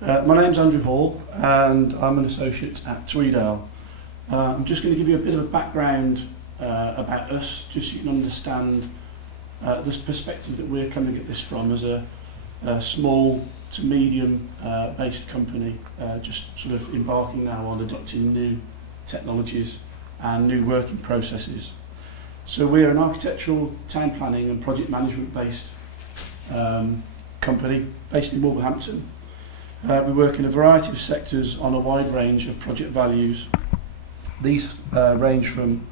My name's Andrew Hall and I'm an associate at Tweedale. I'm just going to give you a bit of a background about us, just so you can understand this perspective that we're coming at this from as a small to medium based company, just sort of embarking now on adopting new technologies and new working processes. So we're an architectural, town planning and project management based company based in Wolverhampton. We work in a variety of sectors on a wide range of project values. These range from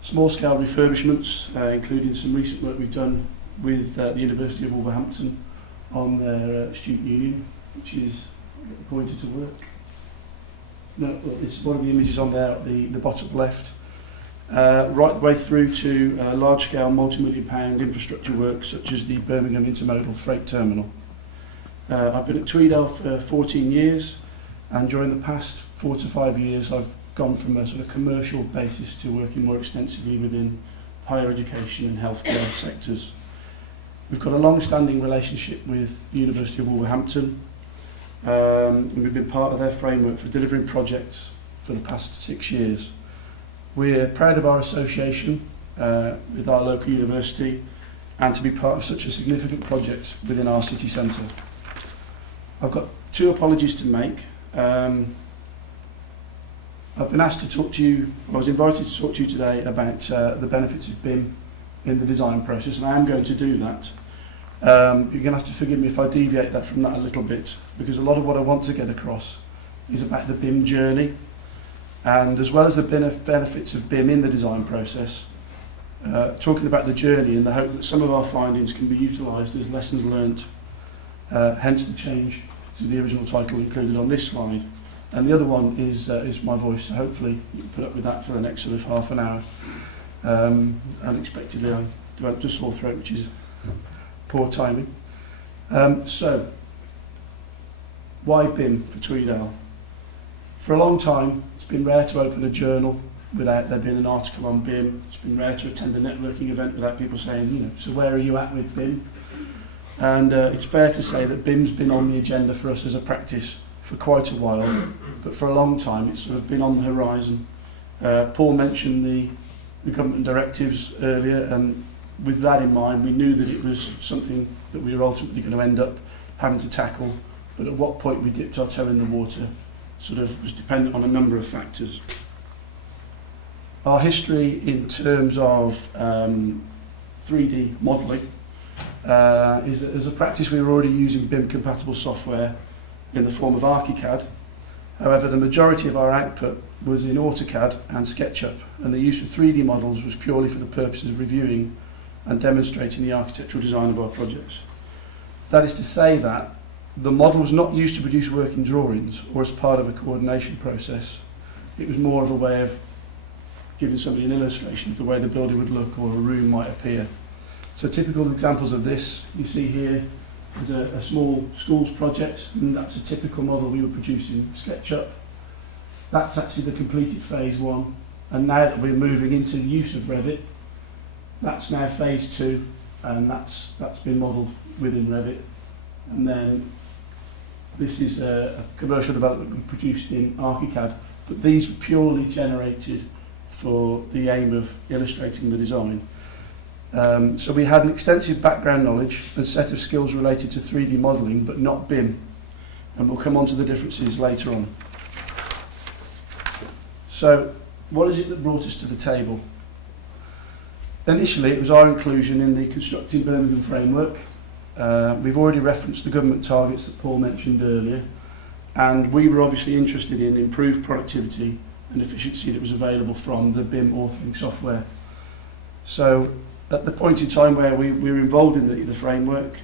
small-scale refurbishments, including some recent work we've done with the University of Wolverhampton on their student union, which is pointed to work. No, it's one of the images on there at the bottom left. Right the way through to large-scale multi-million-pound infrastructure work such as the Birmingham intermodal freight terminal. I've been at Tweedale for 14 years, and during the past 4 to 5 years I've gone from a sort of commercial basis to working more extensively within higher education and healthcare sectors. We've got a long-standing relationship with the University of Wolverhampton, and we've been part of their framework for delivering projects for the past 6 years. We're proud of our association with our local university and to be part of such a significant project within our city centre. I've got 2 apologies to make. I've been asked to talk to you, I was invited to talk to you today about the benefits of BIM in the design process, and I am going to do that. You're going to have to forgive me if I deviate that from that a little bit, because a lot of what I want to get across is about the BIM journey, and as well as the benefits of BIM in the design process, talking about the journey in the hope that some of our findings can be utilised as lessons learnt, hence the change to the original title included on this slide. And the other one is my voice, so hopefully you can put up with that for the next sort of half an hour. Unexpectedly I developed a sore throat, which is poor timing. So, why BIM for Tweedale? For a long time it's been rare to open a journal without there being an article on BIM. It's been rare to attend a networking event without people saying, so where are you at with BIM? And it's fair to say that BIM's been on the agenda for us as a practice for quite a while, but for a long time it's sort of been on the horizon. Paul mentioned the government directives earlier, and with that in mind we knew that it was something that we were ultimately going to end up having to tackle, but at what point we dipped our toe in the water sort of was dependent on a number of factors. Our history in terms of 3D modelling is that as a practice we were already using BIM compatible software in the form of ArchiCAD. However, the majority of our output was in AutoCAD and SketchUp, and the use of 3D models was purely for the purposes of reviewing and demonstrating the architectural design of our projects. That is to say that the model was not used to produce working drawings or as part of a coordination process. It was more of a way of giving somebody an illustration of the way the building would look or a room might appear. So typical examples of this you see here is a small schools project, and that's a typical model we would produce in SketchUp. That's actually the completed phase 1, and now that we're moving into the use of Revit, that's now phase 2, and that's been modelled within Revit. And then this is a commercial development we produced in ArchiCAD, but these were purely generated for the aim of illustrating the design. So we had an extensive background knowledge and set of skills related to 3D modelling, but not BIM, and we'll come on to the differences later on. So what is it that brought us to the table? Initially it was our inclusion in the Constructing Birmingham framework. We've already referenced the government targets that Paul mentioned earlier, and we were obviously interested in improved productivity and efficiency that was available from the Bim authoring software. So at the point in time where we were involved in the framework,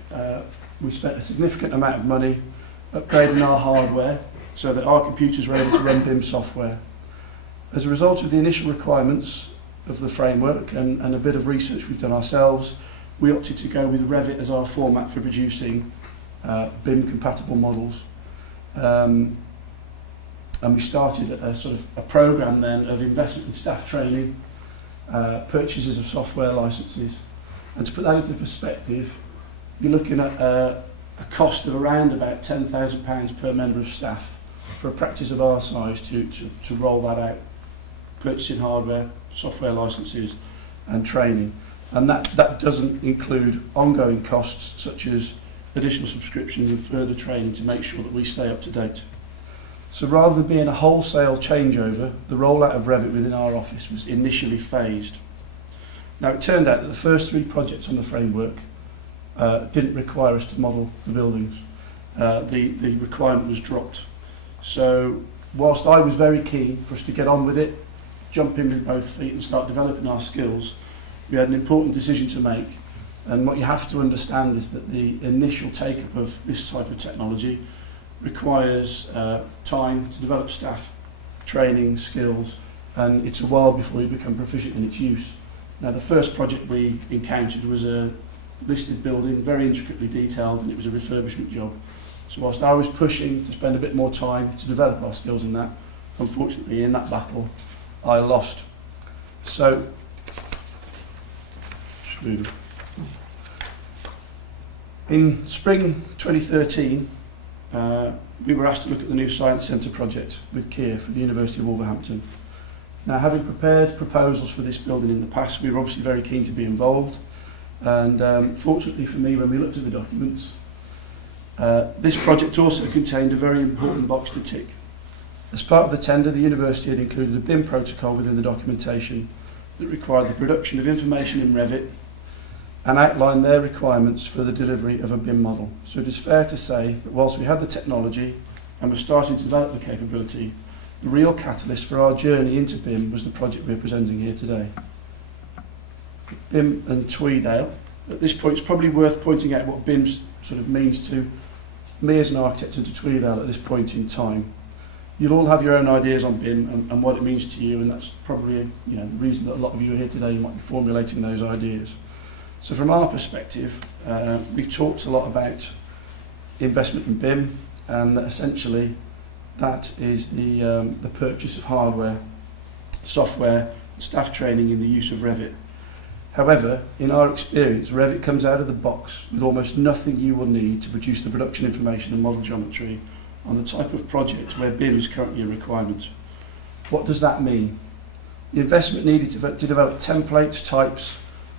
we spent a significant amount of money upgrading our hardware so that our computers were able to run BIM software. As a result of the initial requirements of the framework and a bit of research we've done ourselves, we opted to go with Revit as our format for producing BIM compatible models. And we started a sort of a program then of investment in staff training, purchases of software licenses. And to put that into perspective, you're looking at a cost of around about £10,000 per member of staff for a practice of our size to roll that out, purchasing hardware, software licenses and training. And that doesn't include ongoing costs such as additional subscriptions and further training to make sure that we stay up to date. So rather than being a wholesale changeover, the rollout of Revit within our office was initially phased. Now it turned out that the first 3 projects on the framework didn't require us to model the buildings. The requirement was dropped. So whilst I was very keen for us to get on with it, jump in with both feet and start developing our skills, we had an important decision to make. And what you have to understand is that the initial take-up of this type of technology requires time to develop staff, training, skills, and it's a while before you become proficient in its use. Now the first project we encountered was a listed building, very intricately detailed, and it was a refurbishment job. So whilst I was pushing to spend a bit more time to develop our skills in that, unfortunately in that battle I lost. So in spring 2013 we were asked to look at the new Science Centre project with Keir for the University of Wolverhampton. Now, having prepared proposals for this building in the past, we were obviously very keen to be involved, and fortunately for me, when we looked at the documents, this project also contained a very important box to tick. As part of the tender, the university had included a BIM protocol within the documentation that required the production of information in Revit and outlined their requirements for the delivery of a BIM model. So it is fair to say that whilst we had the technology and were starting to develop the capability, the real catalyst for our journey into BIM was the project we're presenting here today. Bim and Tweedale. At this point, it's probably worth pointing out what BIM sort of means to me as an architect and to Tweedale at this point in time. You'll all have your own ideas on BIM and what it means to you, and that's probably the reason that a lot of you are here today. You might be formulating those ideas. So from our perspective, we've talked a lot about investment in BIM, and that essentially that is the purchase of hardware, software, staff training in the use of Revit. However, in our experience, Revit comes out of the box with almost nothing you will need to produce the production information and model geometry on the type of project where BIM is currently a requirement. What does that mean? The investment needed to develop templates, types,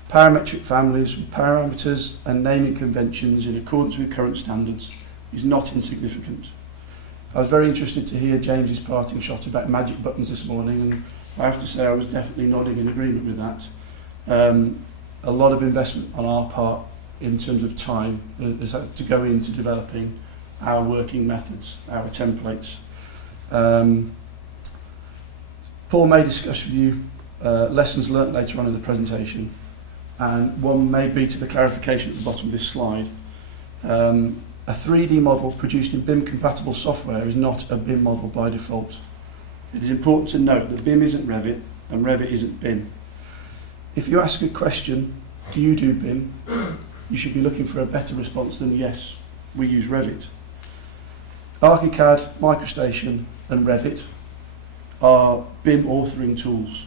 parametric families with parameters and naming conventions in accordance with current standards is not insignificant. I was very interested to hear James's parting shot about magic buttons this morning, and I have to say I was definitely nodding in agreement with that. A lot of investment on our part in terms of time has had to go into developing our working methods, our templates. Paul may discuss with you lessons learnt later on in the presentation, and one may be to the clarification at the bottom of this slide. A 3D model produced in BIM-compatible software is not a BIM model by default. It is important to note that BIM isn't Revit and Revit isn't BIM. If you ask a question, do you do BIM? You should be looking for a better response than yes, we use Revit. ArchiCAD, MicroStation and Revit are BIM authoring tools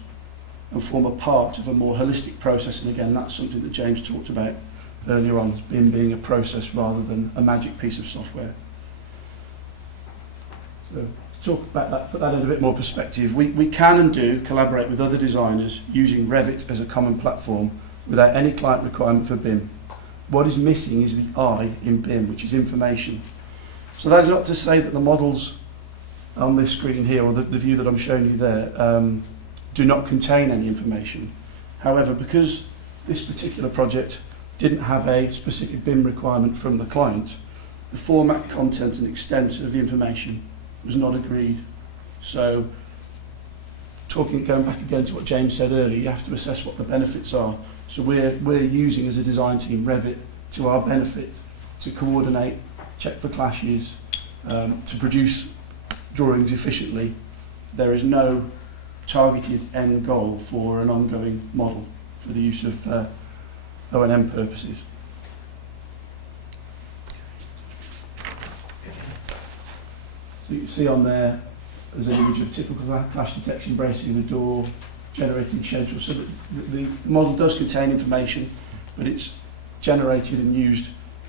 and form a part of a more holistic process, and again that's something that James talked about earlier on, BIM being a process rather than a magic piece of software. So to talk about that, put that in a bit more perspective, we can and do collaborate with other designers using Revit as a common platform without any client requirement for BIM. What is missing is the I in BIM, which is information. So that is not to say that the models on this screen here, or the view that I'm showing you there, do not contain any information. However, because this particular project didn't have a specific BIM requirement from the client, the format, content and extent of the information was not agreed. So going back again to what James said earlier, you have to assess what the benefits are. So we're using as a design team Revit to our benefit to coordinate, check for clashes, to produce drawings efficiently. There is no targeted end goal for an ongoing model for the use of O&M purposes. So you can see on there's an image of typical clash detection, bracing the door, generating schedules. So the model does contain information, but it's generated and used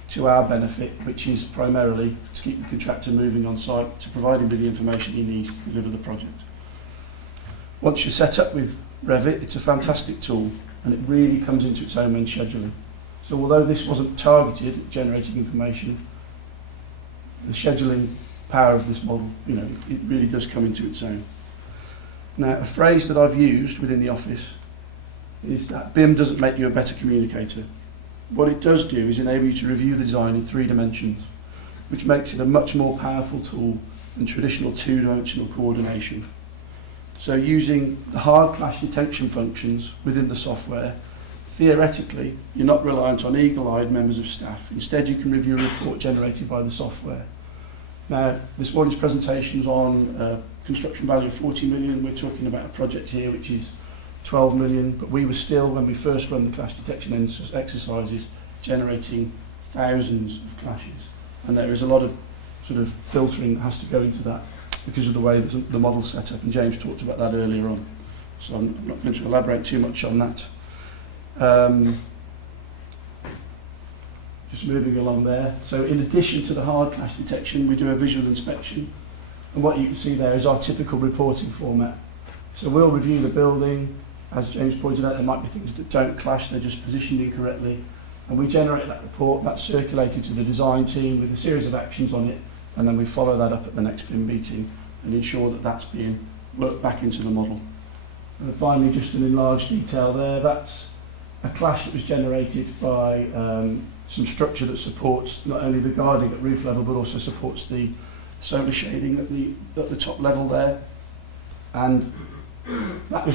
to our benefit, which is primarily to keep the contractor moving on site, to provide him with the information he needs to deliver the project. Once you're set up with Revit, it's a fantastic tool, and it really comes into its own when scheduling. So although this wasn't targeted at generating information, the scheduling power of this model, it really does come into its own. Now, a phrase that I've used within the office is that BIM doesn't make you a better communicator. What it does do is enable you to review the design in 3 dimensions, which makes it a much more powerful tool than traditional 2-dimensional coordination. So using the hard clash detection functions within the software, theoretically, you're not reliant on eagle-eyed members of staff. Instead, you can review a report generated by the software. Now, this morning's presentation is on construction value of 40 million. We're talking about a project here which is 12 million, but we were still, when we first run the clash detection exercises, generating thousands of clashes. And there is a lot of sort of filtering that has to go into that because of the way that the model's set up, and James talked about that earlier on. So I'm not going to elaborate too much on that. Just moving along there. So in addition to the hard clash detection, we do a visual inspection. And what you can see there is our typical reporting format. So we'll review the building. As James pointed out, there might be things that don't clash, they're just positioned incorrectly. And we generate that report, that's circulated to the design team with a series of actions on it, and then we follow that up at the next BIM meeting and ensure that that's being worked back into the model. And finally, just an enlarged detail there, that's a clash that was generated by some structure that supports not only the guarding at roof level, but also supports the solar shading at the top level there. And that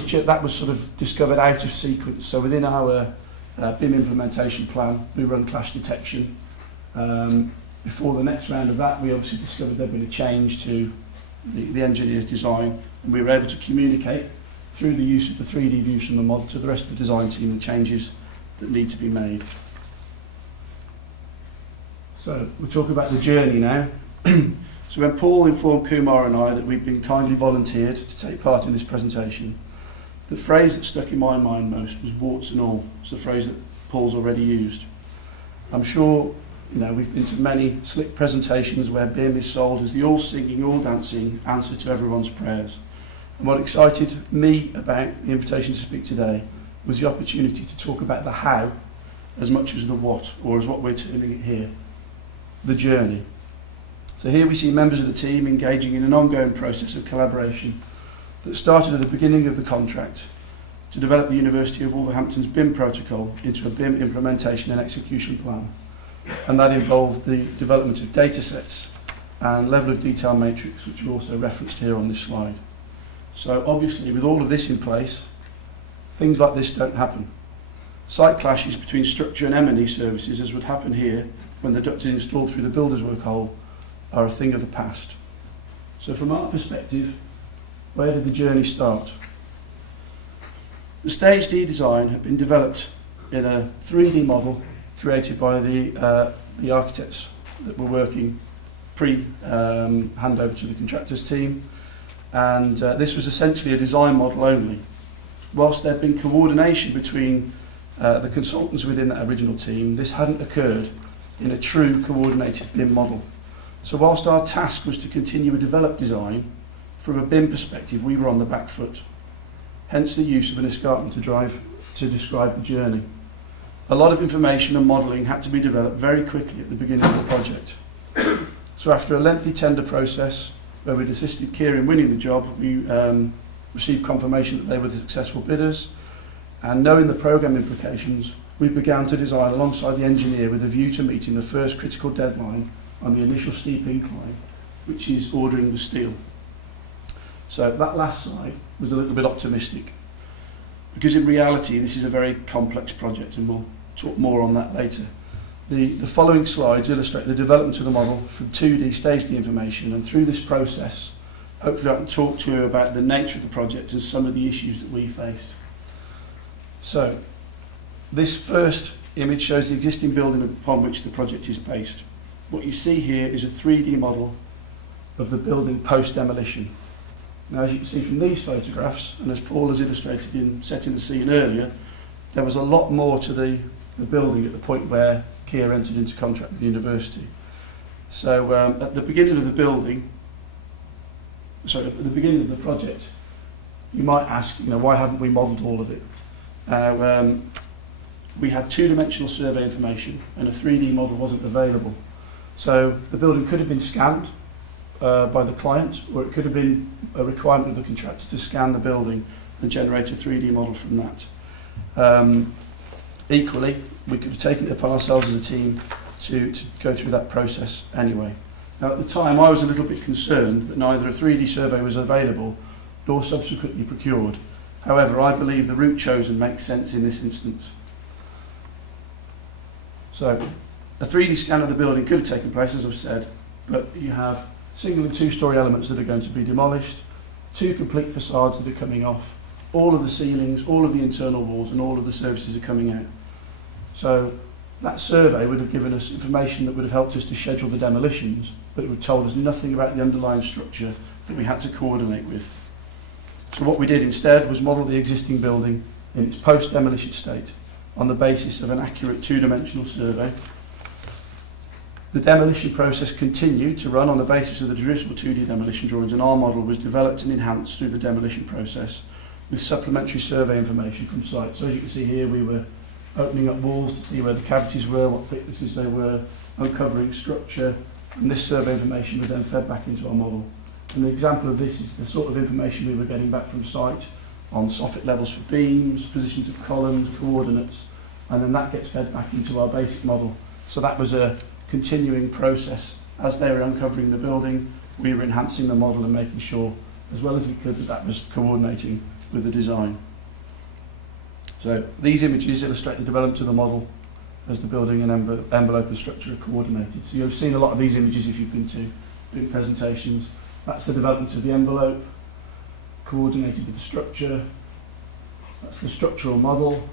was sort of discovered out of sequence. So within our BIM implementation plan, we run clash detection. Before the next round of that, we obviously discovered there'd been a change to the engineer's design, and we were able to communicate through the use of the 3D views from the model to the rest of the design team the changes that need to be made. So we'll talk about the journey now. So when Paul informed Kumar and I that we'd been kindly volunteered to take part in this presentation, the phrase that stuck in my mind most was warts and all. It's the phrase that Paul's already used. I'm sure we've been to many slick presentations where BIM is sold as the all-singing, all-dancing answer to everyone's prayers. And what excited me about the invitation to speak today was the opportunity to talk about the how as much as the what, or as what we're terming it here, the journey. So here we see members of the team engaging in an ongoing process of collaboration that started at the beginning of the contract to develop the University of Wolverhampton's BIM protocol into a BIM implementation and execution plan. And that involved the development of data sets and level of detail matrix, which are also referenced here on this slide. So obviously, with all of this in place, things like this don't happen. Site clashes between structure and M&E services, as would happen here when the duct is installed through the builder's work hole, are a thing of the past. So from our perspective, where did the journey start? The Stage D design had been developed in a 3D model created by the architects that were working pre-handover to the contractors team. And this was essentially a design model only. Whilst there had been coordination between the consultants within that original team, this hadn't occurred in a true coordinated BIM model. So whilst our task was to continue a developed design, from a BIM perspective, we were on the back foot. Hence the use of an escarpment to describe the journey. A lot of information and modelling had to be developed very quickly at the beginning of the project. So after a lengthy tender process, where we'd assisted Kier in winning the job, we received confirmation that they were the successful bidders, and knowing the programme implications, we began to design alongside the engineer with a view to meeting the first critical deadline on the initial steep incline, which is ordering the steel. So that last slide was a little bit optimistic, because in reality this is a very complex project, and we'll talk more on that later. The following slides illustrate the development of the model from 2D Stage D information, and through this process hopefully I can talk to you about the nature of the project and some of the issues that we faced. So this first image shows the existing building upon which the project is based. What you see here is a 3D model of the building post-demolition. Now, as you can see from these photographs, and as Paul has illustrated in setting the scene earlier, there was a lot more to the building at the point where Kier entered into contract with the university. So at the beginning of the project, you might ask, why haven't we modelled all of it? We had two-dimensional survey information and a 3D model wasn't available. So the building could have been scanned by the client, or it could have been a requirement of the contractor to scan the building and generate a 3D model from that. Equally, we could have taken it upon ourselves as a team to go through that process anyway. Now at the time I was a little bit concerned that neither a 3D survey was available nor subsequently procured. However, I believe the route chosen makes sense in this instance. So a 3D scan of the building could have taken place, as I've said, but you have single and two-storey elements that are going to be demolished, two complete facades that are coming off, all of the ceilings, all of the internal walls and all of the surfaces are coming out. So that survey would have given us information that would have helped us to schedule the demolitions, but it would have told us nothing about the underlying structure that we had to coordinate with. So what we did instead was model the existing building in its post-demolition state on the basis of an accurate two-dimensional survey. The demolition process continued to run on the basis of the traditional 2D demolition drawings, and our model was developed and enhanced through the demolition process with supplementary survey information from site. So as you can see here, we were opening up walls to see where the cavities were, what thicknesses they were, uncovering structure, and this survey information was then fed back into our model. And an example of this is the sort of information we were getting back from site on soffit levels for beams, positions of columns, coordinates, and then that gets fed back into our basic model. So that was a continuing process. As they were uncovering the building, we were enhancing the model and making sure, as well as we could, that was coordinating with the design. So these images illustrate the development of the model as the building and envelope and structure are coordinated. So you've seen a lot of these images if you've been to big presentations. That's the development of the envelope, coordinated with the structure. That's the structural model.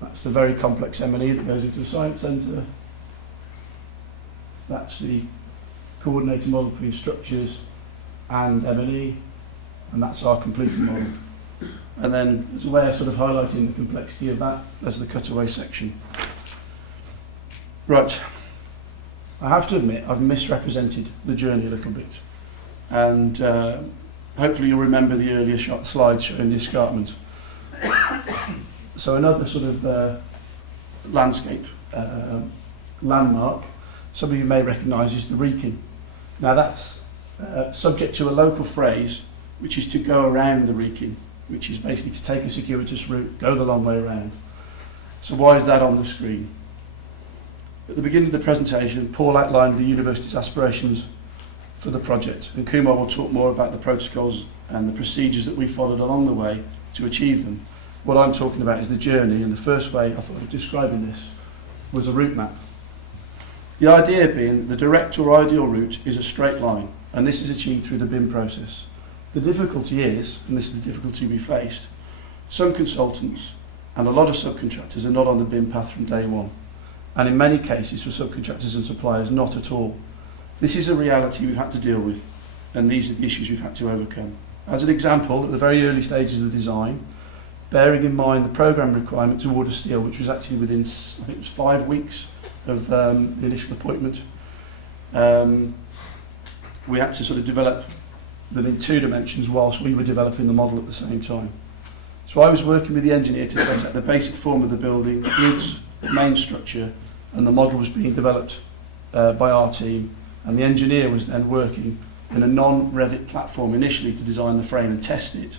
That's the very complex M&E that goes into a science centre. That's the coordinated model between structures and M&E, and that's our completed model. And then, as a way of sort of highlighting the complexity of that, there's the cutaway section. Right, I have to admit I've misrepresented the journey a little bit, and hopefully you'll remember the earlier slides showing the escarpment. So another sort of landscape landmark, some of you may recognise, is the Wrekin. Now that's subject to a local phrase, which is to go around the Wrekin, which is basically to take a circuitous route, go the long way around. So why is that on the screen? At the beginning of the presentation, Paul outlined the university's aspirations for the project, and Kumar will talk more about the protocols and the procedures that we followed along the way to achieve them. What I'm talking about is the journey, and the first way I thought of describing this was a route map. The idea being that the direct or ideal route is a straight line, and this is achieved through the BIM process. The difficulty is, and this is the difficulty we faced, some consultants and a lot of subcontractors are not on the BIM path from day one, and in many cases for subcontractors and suppliers, not at all. This is a reality we've had to deal with, and these are the issues we've had to overcome. As an example, at the very early stages of the design, bearing in mind the programme requirement to order steel, which was actually within, I think it was 5 weeks of the initial appointment, we had to sort of develop them in 2 dimensions whilst we were developing the model at the same time. So I was working with the engineer to set out the basic form of the building, grids, main structure, and the model was being developed by our team, and the engineer was then working in a non-Revit platform initially to design the frame and test it,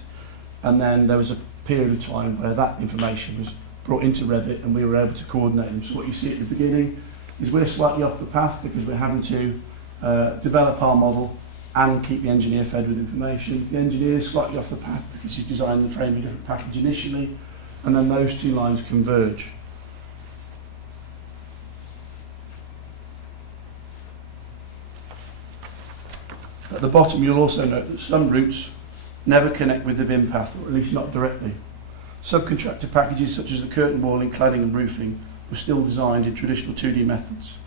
and then there was a period of time where that information was brought into Revit and we were able to coordinate them. So what you see at the beginning is we're slightly off the path because we're having to develop our model and keep the engineer fed with information. The engineer is slightly off the path because he's designed the frame in a different package initially, and then those 2 lines converge. At the bottom you'll also note that some routes never connect with the BIM path, or at least not directly. Subcontractor packages such as the curtain walling, cladding and roofing were still designed in traditional 2D methods,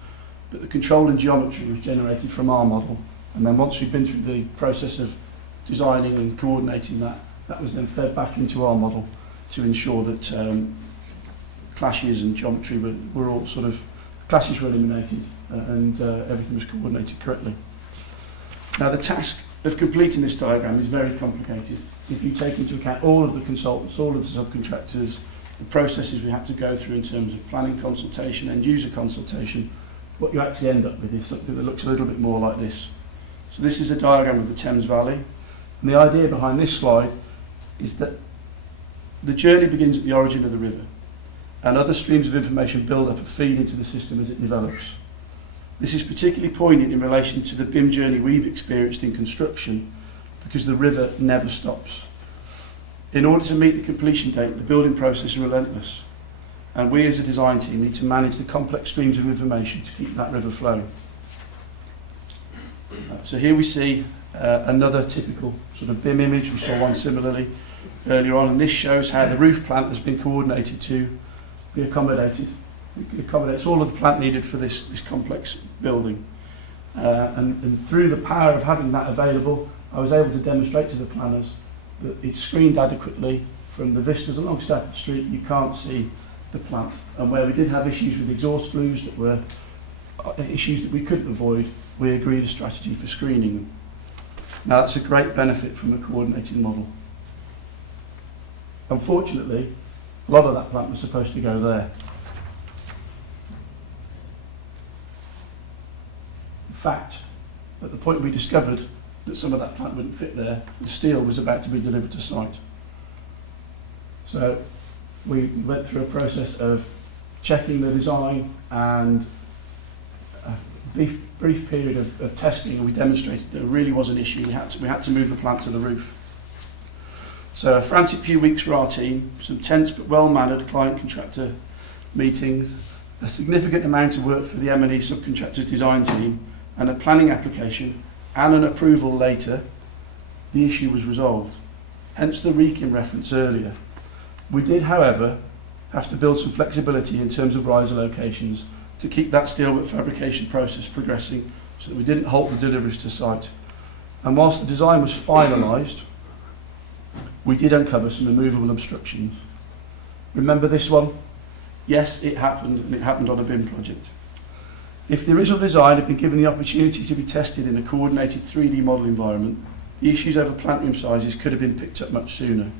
but the control and geometry was generated from our model, and then once we've been through the process of designing and coordinating that, that was then fed back into our model to ensure that clashes and geometry were all sort of clashes were eliminated and everything was coordinated correctly. Now the task of completing this diagram is very complicated. If you take into account all of the consultants, all of the subcontractors, the processes we had to go through in terms of planning consultation and user consultation, what you actually end up with is something that looks a little bit more like this. So this is a diagram of the Thames Valley, and the idea behind this slide is that the journey begins at the origin of the river, and other streams of information build up and feed into the system as it develops. This is particularly poignant in relation to the BIM journey we've experienced in construction, because the river never stops. In order to meet the completion date, the building process is relentless, and we as a design team need to manage the complex streams of information to keep that river flowing. So here we see another typical sort of BIM image. We saw one similarly earlier on, and this shows how the roof plant has been coordinated to be accommodated. It accommodates all of the plant needed for this complex building. And through the power of having that available, I was able to demonstrate to the planners that it's screened adequately from the vistas along Stafford Street. You can't see the plant. And where we did have issues with exhaust flues that were issues that we couldn't avoid, we agreed a strategy for screening. Now that's a great benefit from a coordinated model. Unfortunately, a lot of that plant was supposed to go there. In fact, at the point we discovered that some of that plant wouldn't fit there, the steel was about to be delivered to site. So we went through a process of checking the design and a brief period of testing, and we demonstrated there really was an issue. We had to move the plant to the roof. So a frantic few weeks for our team, some tense but well-mannered client-contractor meetings, a significant amount of work for the M&E subcontractors design team, and a planning application and an approval later, the issue was resolved. Hence the Reekin reference earlier. We did, however, have to build some flexibility in terms of riser locations to keep that steelwork fabrication process progressing so that we didn't halt the deliveries to site. And whilst the design was finalised, we did uncover some removable obstructions. Remember this one? Yes, it happened, and it happened on a BIM project. If the original design had been given the opportunity to be tested in a coordinated 3D model environment, the issues over plant room sizes could have been picked up much sooner.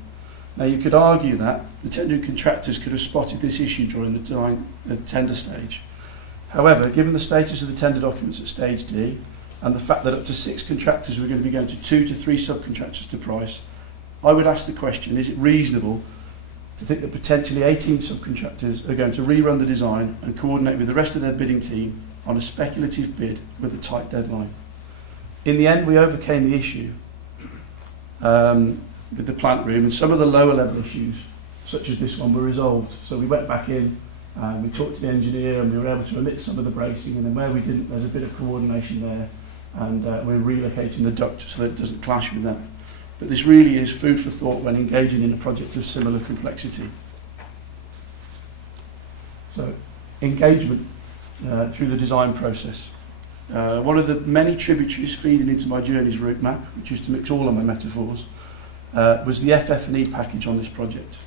Now you could argue that the tendering contractors could have spotted this issue during the tender stage. However, given the status of the tender documents at stage D and the fact that up to 6 contractors were going to be going to 2 to 3 subcontractors to price, I would ask the question, is it reasonable to think that potentially 18 subcontractors are going to rerun the design and coordinate with the rest of their bidding team on a speculative bid with a tight deadline? In the end, we overcame the issue with the plant room, and some of the lower level issues, such as this one, were resolved. So we went back in and we talked to the engineer, and we were able to omit some of the bracing, and then where we didn't, there's a bit of coordination there, and we're relocating the duct so that it doesn't clash with that. But this really is food for thought when engaging in a project of similar complexity. So, engagement through the design process. One of the many tributaries feeding into my journey's route map, which is to mix all of my metaphors, was the FF&E package on this project.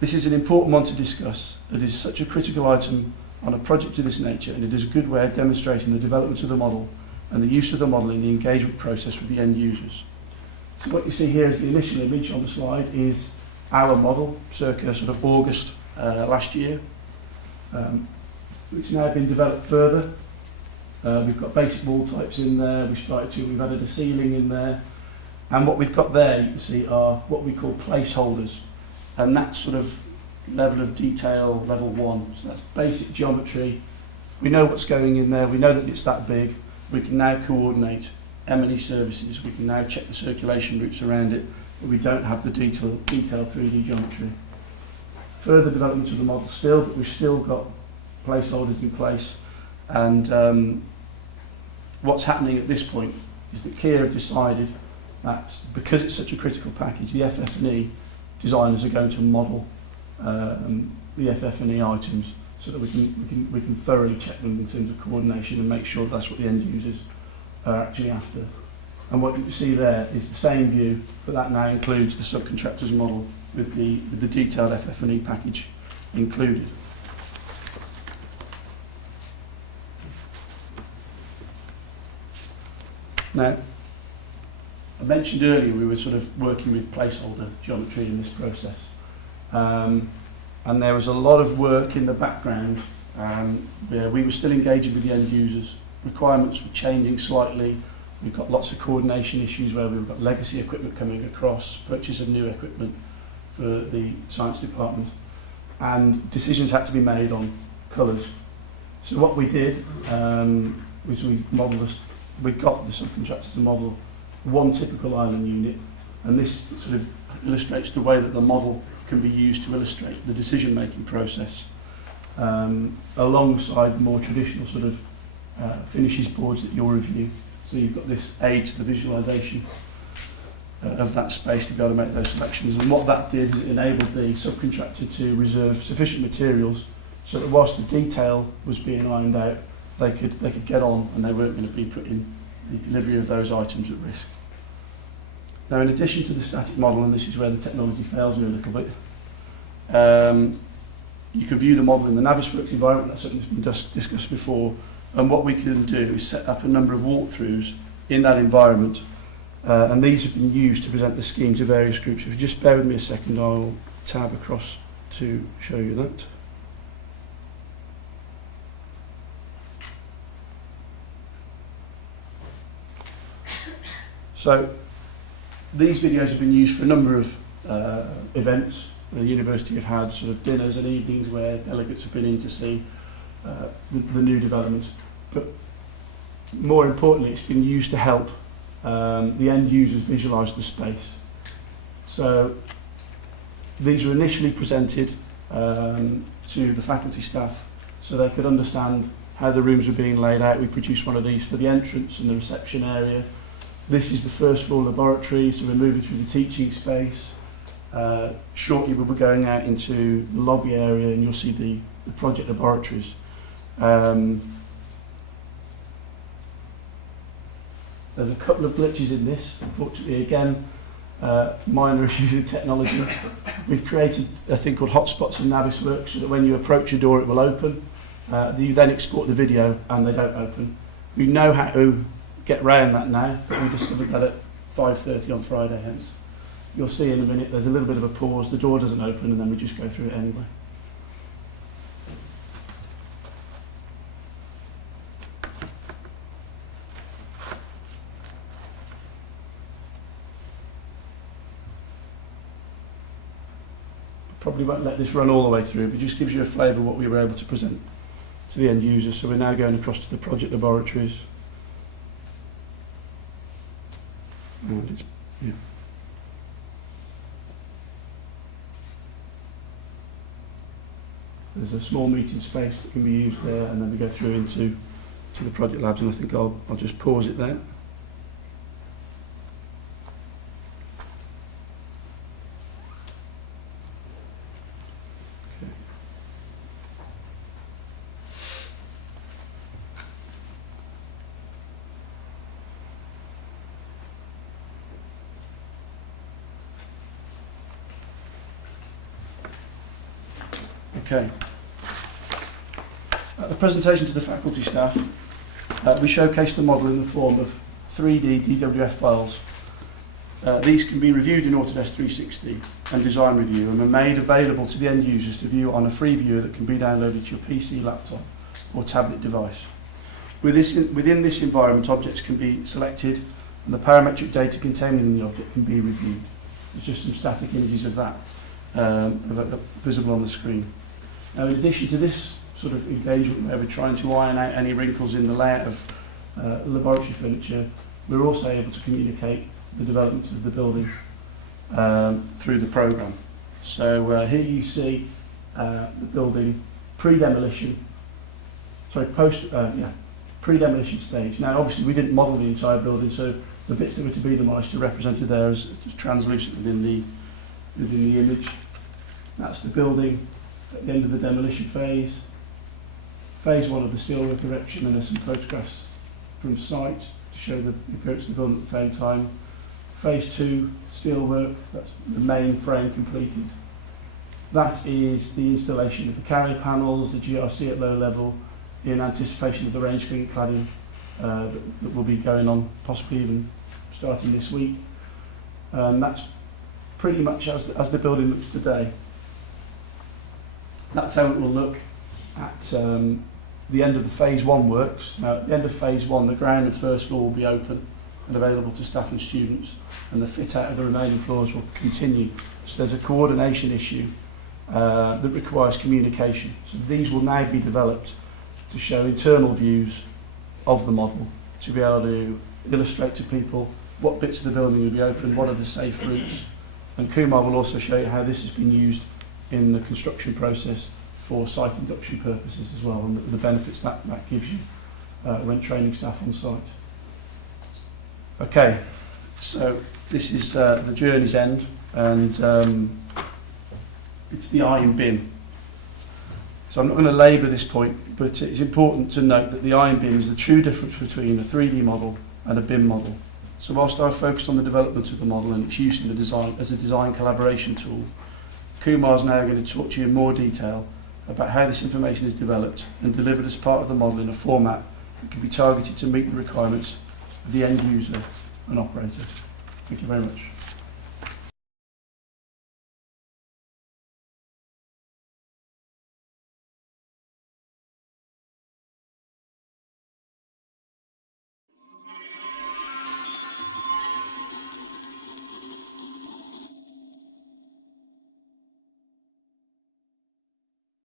This is an important one to discuss. It is such a critical item on a project of this nature, and it is a good way of demonstrating the development of the model and the use of the model in the engagement process with the end users. So what you see here is the initial image on the slide is our model, circa sort of August last year. It's now been developed further. We've got basic wall types in there. We've added a ceiling in there. And what we've got there, you can see, are what we call placeholders. And that sort of level of detail, level 1. So that's basic geometry. We know what's going in there. We know that it's that big. We can now coordinate M&E services. We can now check the circulation routes around it, but we don't have the detailed 3D geometry. Further development of the model still, but we've still got placeholders in place. And what's happening at this point is that Kia have decided that because it's such a critical package, the FF&E designers are going to model the FF&E items so that we can thoroughly check them in terms of coordination and make sure that's what the end users are actually after. And what you see there is the same view, but that now includes the subcontractor's model with the detailed FF&E package included. Now, I mentioned earlier we were sort of working with placeholder geometry in this process. And there was a lot of work in the background where we were still engaging with the end users. Requirements were changing slightly. We've got lots of coordination issues where we've got legacy equipment coming across, purchase of new equipment for the science department, and decisions had to be made on colours. So what we did was we got the subcontractor to model one typical island unit, and this sort of illustrates the way that the model can be used to illustrate the decision-making process, alongside more traditional sort of finishes boards that you'll review. So you've got this aid to the visualisation of that space to be able to make those selections. And what that did is it enabled the subcontractor to reserve sufficient materials so that whilst the detail was being ironed out, they could get on and they weren't going to be putting the delivery of those items at risk. Now, in addition to the static model, and this is where the technology fails me a little bit, you can view the model in the Navisworks environment. That's something that's been discussed before. And what we can do is set up a number of walkthroughs in that environment. And these have been used to present the scheme to various groups. If you just bear with me a second, I'll tab across to show you that. So these videos have been used for a number of events. The university have had sort of dinners and evenings where delegates have been in to see the new developments. But more importantly, it's been used to help the end users visualise the space. So these were initially presented to the faculty staff so they could understand how the rooms were being laid out. We produced one of these for the entrance and the reception area. This is the first floor laboratory, so we're moving through the teaching space. Shortly we'll be going out into the lobby area and you'll see the project laboratories. There's a couple of glitches in this, unfortunately, again, minor issues with technology. We've created a thing called hotspots in Navisworks so that when you approach a door it will open. You then export the video and they don't open. We know how to get round that now, but we discovered that at 5:30 on Friday, hence. You'll see in a minute there's a little bit of a pause, the door doesn't open and then we just go through it anyway. Probably won't let this run all the way through, but just gives you a flavour of what we were able to present to the end user. So we're now going across to the project laboratories. And it's, yeah. There's a small meeting space that can be used there, and then we go through into the project labs, and I think I'll just pause it there. Okay. At the presentation to the faculty staff, we showcased the model in the form of 3D DWF files. These can be reviewed in Autodesk 360 and Design Review and are made available to the end users to view on a free viewer that can be downloaded to your PC, laptop or tablet device. Within this environment, objects can be selected and the parametric data contained in the object can be reviewed. There's just some static images of that visible on the screen. Now, in addition to this sort of engagement where we're trying to iron out any wrinkles in the layout of laboratory furniture, we're also able to communicate the development of the building through the programme. So here you see the building pre-demolition stage. Now, obviously, we didn't model the entire building, so the bits that were to be demolished are represented there as translucent within the image. That's the building at the end of the demolition phase. Phase 1 of the steelwork erection, and there's some photographs from site to show the appearance of the building at the same time. Phase 2, steelwork, that's the main frame completed. That is the installation of the carrier panels, the GRC at low level, in anticipation of the range screen cladding that will be going on, possibly even starting this week. That's pretty much as the building looks today. That's how it will look at the end of the phase 1 works. Now, at the end of phase 1, the ground and first floor will be open and available to staff and students, and the fit out of the remaining floors will continue. So there's a coordination issue that requires communication. So these will now be developed to show internal views of the model, to be able to illustrate to people what bits of the building will be open, what are the safe routes, and Kumar will also show you how this has been used in the construction process for site induction purposes as well, and the benefits that gives you when training staff on site. Okay, so this is the journey's end, and it's the I in BIM. So I'm not going to labour this point, but it's important to note that the I in BIM is the true difference between a 3D model and a BIM model. So whilst I've focused on the development of the model and its use in the design as a design collaboration tool, Kumar's now going to talk to you in more detail about how this information is developed and delivered as part of the model in a format that can be targeted to meet the requirements of the end user and operator. Thank you very much.